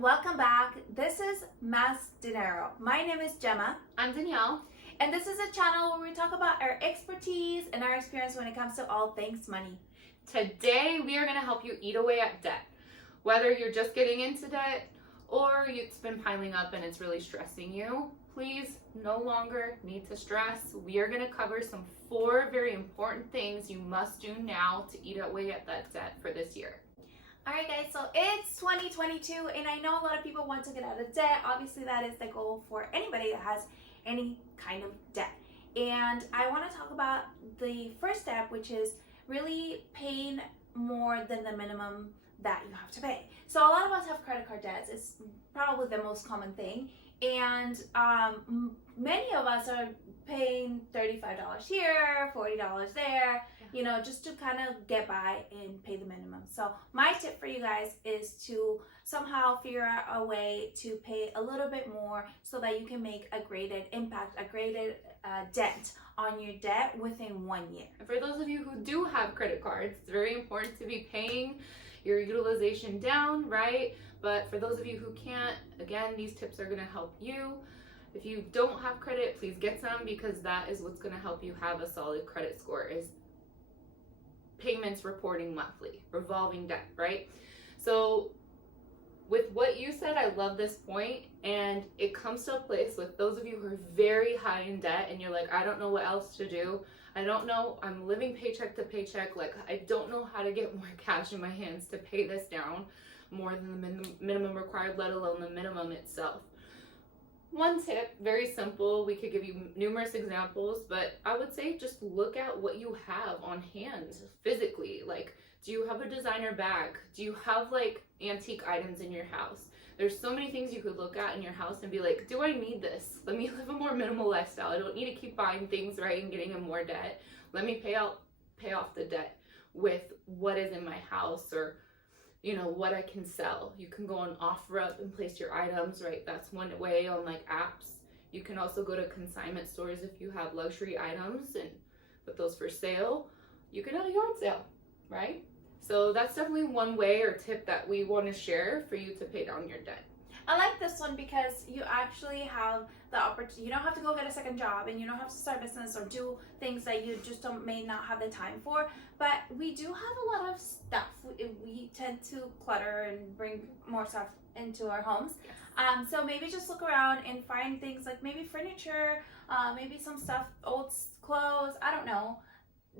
welcome back. This is Más Dinero. My name is Gemma. I'm Danielle. And this is a channel where we talk about our expertise and our experience when it comes to all things money. Today we are going to help you eat away at debt. Whether you're just getting into debt or it's been piling up and it's really stressing you, please no longer need to stress. We are going to cover some 4 very important things you must do now to eat away at that debt for this year. Alright guys, so it's 2022 and I know a lot of people want to get out of debt. Obviously that is the goal for anybody that has any kind of debt. And I want to talk about the first step, which is really paying more than the minimum that you have to pay. So a lot of us have credit card debts. It's probably the most common thing. And many of us are paying $35 here, $40 there, you know, just to kind of get by and pay the minimum. So my tip for you guys is to somehow figure out a way to pay a little bit more so that you can make a graded impact, a graded dent on your debt within 1 year. And for those of you who do have credit cards, it's very important to be paying your utilization down, right? But for those of you who can't, again, these tips are going to help you. If you don't have credit, please get some, because that is what's going to help you have a solid credit score, is payments reporting monthly, revolving debt, right? So with what you said, I love this point, and it comes to a place with those of you who are very high in debt and you're like, I don't know what else to do. I don't know, I'm living paycheck to paycheck, like I don't know how to get more cash in my hands to pay this down more than the minimum required, let alone the minimum itself. One tip, very simple, we could give you numerous examples, but I would say just look at what you have on hand physically. Like, do you have a designer bag? Do you have like antique items in your house? There's so many things you could look at in your house and be like, do I need this? Let me live a more minimal lifestyle. I don't need to keep buying things, right, and getting in more debt. Let me pay off the debt with what is in my house, or you know, what I can sell. You can go on OfferUp and place your items, right? That's one way on like apps. You can also go to consignment stores if you have luxury items and put those for sale. You can have a yard sale, right? So that's definitely one way or tip that we want to share for you to pay down your debt. I like this one because you actually have the opportunity. You don't have to go get a second job, and you don't have to start a business or do things that you just may not have the time for. But we do have a lot of stuff. We tend to clutter and bring more stuff into our homes. Yes. So maybe just look around and find things like maybe furniture, maybe some stuff, old clothes. I don't know.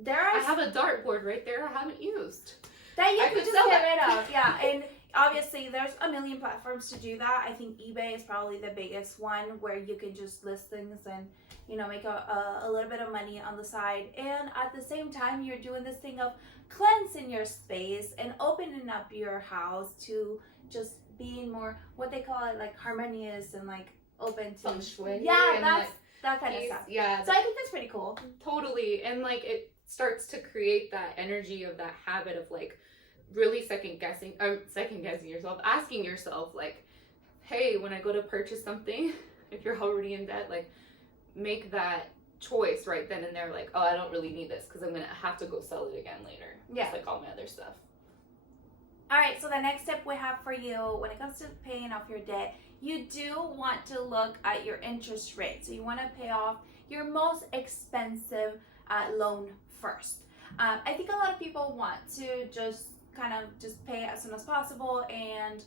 I have a dartboard right there I haven't used. That you I could could just sell get it. rid of, yeah. And obviously, there's a million platforms to do that. I think eBay is probably the biggest one where you can just list things and, you know, make a little bit of money on the side. And at the same time, you're doing this thing of cleansing your space and opening up your house to just being more, what they call it, like harmonious and like open to Feng shui. Yeah, and, that's like, that kind of peace. stuff. Yeah. So I think that's pretty cool. Totally. And like it starts to create that energy of that habit of like really second guessing yourself, asking yourself like, hey, when I go to purchase something, if you're already in debt, like make that choice right then and there, like, oh, I don't really need this because I'm gonna have to go sell it again later. Yeah. Just like all my other stuff. All right, so the next tip we have for you when it comes to paying off your debt, you do want to look at your interest rate. So you want to pay off your most expensive loan first. I think a lot of people want to just kind of just pay as soon as possible and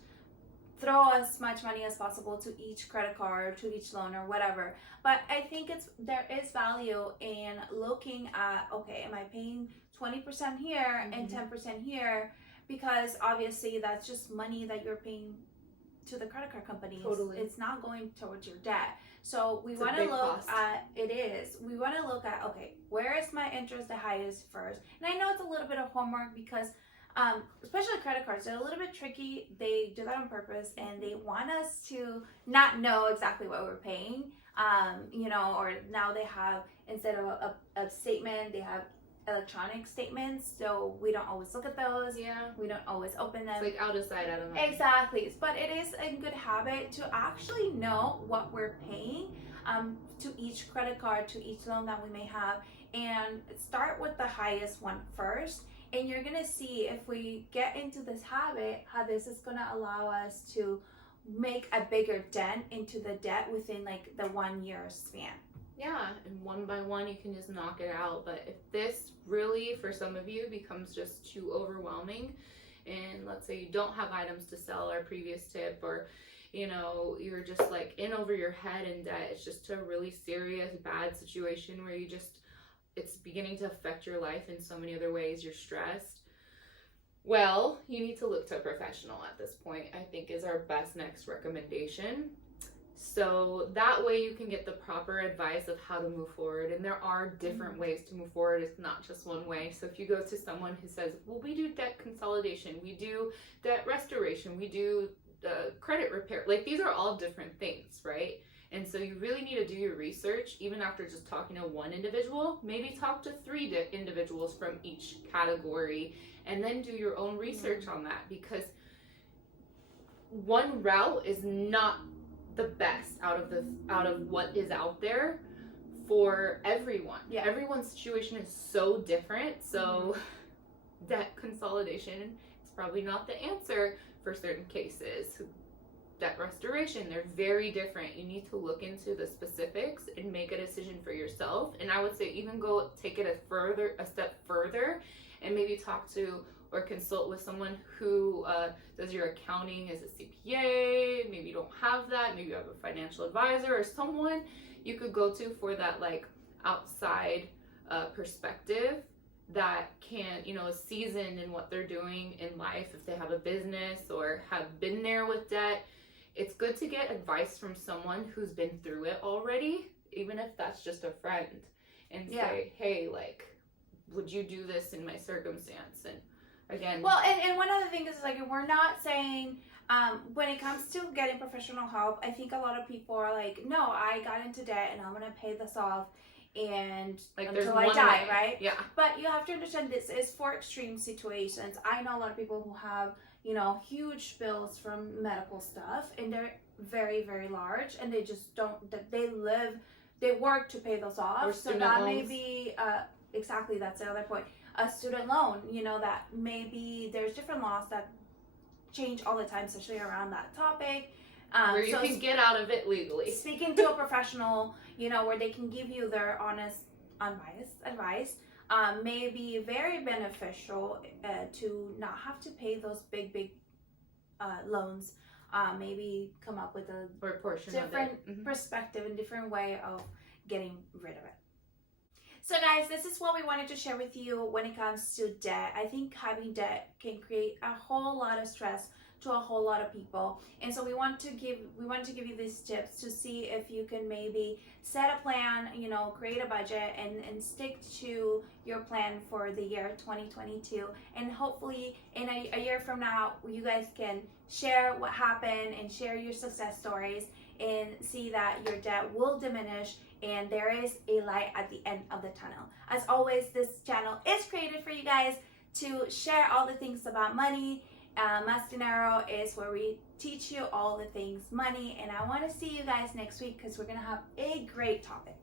throw as much money as possible to each credit card, to each loan or whatever. But I think there is value in looking at, okay, am I paying 20% here and 10% here? Because obviously that's just money that you're paying to the credit card companies. Totally. It's not going towards your debt. So we It's a want to big look cost. at, we want to look at, okay, where is my interest the highest first? And I know it's a little bit of homework because especially credit cards, they're a little bit tricky. They do that on purpose and they want us to not know exactly what we're paying. You know, or now they have, instead of a statement, they have electronic statements, so we don't always look at those. Yeah. We don't always open them. It's like out of sight, out of mind. Exactly. But it is a good habit to actually know what we're paying to each credit card, to each loan that we may have, and start with the highest one first. And you're gonna see, if we get into this habit, how this is gonna allow us to make a bigger dent into the debt within like the 1 year span. Yeah, and one by one you can just knock it out. But if this really, for some of you, becomes just too overwhelming, and let's say you don't have items to sell, our previous tip, or you're just like in over your head in debt, it's just a really serious, bad situation where it's beginning to affect your life in so many other ways, you're stressed. Well, you need to look to a professional at this point, I think is our best next recommendation. So that way you can get the proper advice of how to move forward. And there are different ways to move forward. It's not just one way. So if you go to someone who says, well, we do debt consolidation, we do debt restoration, we do credit repair, like these are all different things, right? And so you really need to do your research. Even after just talking to one individual, maybe talk to 3 individuals from each category, and then do your own research on that, because one route is not the best out of what is out there for everyone. Yeah. Everyone's situation is so different. So debt consolidation is probably not the answer for certain cases. Debt restoration, they're very different. You need to look into the specifics and make a decision for yourself. And I would say even go take it a step further, and maybe talk to or consult with someone who does your accounting as a CPA. Maybe you don't have that. Maybe you have a financial advisor or someone you could go to for that like outside perspective that can, is seasoned in what they're doing in life. If they have a business or have been there with debt, it's good to get advice from someone who's been through it already, even if that's just a friend, and say, hey, like, would you do this in my circumstance? And again, well, and one other thing is like, we're not saying when it comes to getting professional help, I think a lot of people are like, no, I got into debt and I'm gonna pay this off and like until I die, right? Yeah. But you have to understand this is for extreme situations. I know a lot of people who have huge bills from medical stuff, and they're very, very large, and they just don't, they work to pay those off. Or so that loans. may be, exactly, that's the other point. A student loan, that maybe there's different laws that change all the time, especially around that topic. Where you can get out of it legally. Speaking to a professional, where they can give you their honest, unbiased advice, may be very beneficial to not have to pay those big loans. Maybe come up with a or a portion different of it. perspective and different way of getting rid of it. So guys, this is what we wanted to share with you when it comes to debt. I think having debt can create a whole lot of stress to a whole lot of people, and so we wanted to give you these tips to see if you can maybe set a plan, create a budget and stick to your plan for the year 2022, and hopefully in a year from now you guys can share what happened and share your success stories and see that your debt will diminish and there is a light at the end of the tunnel. As always, this channel is created for you guys to share all the things about money. Más Dinero is where we teach you all the things money, and I want to see you guys next week because we're going to have a great topic.